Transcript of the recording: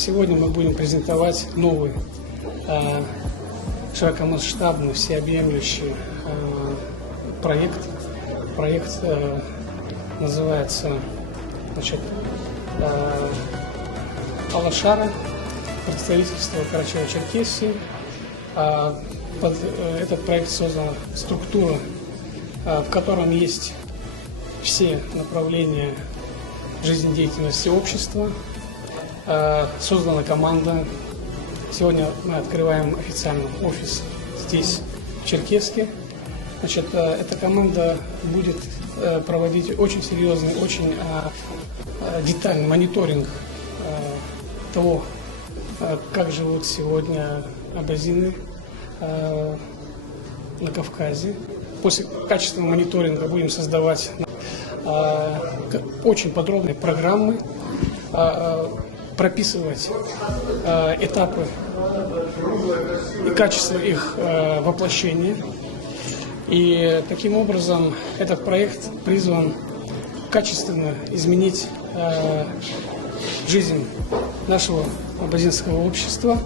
Сегодня мы будем презентовать новый широкомасштабный, всеобъемлющий проект. Проект называется Алашара, представительство Карачаево-Черкесии. Под этот проект создана структура, в котором есть все направления жизнедеятельности общества. Создана команда. Сегодня мы открываем официальный офис здесь, в Черкесске. Эта команда будет проводить очень серьезный, очень детальный мониторинг того, как живут сегодня абазины на Кавказе. После качественного мониторинга будем создавать очень подробные программы, прописывать этапы и качество их воплощения. И таким образом этот проект призван качественно изменить жизнь нашего абазинского общества,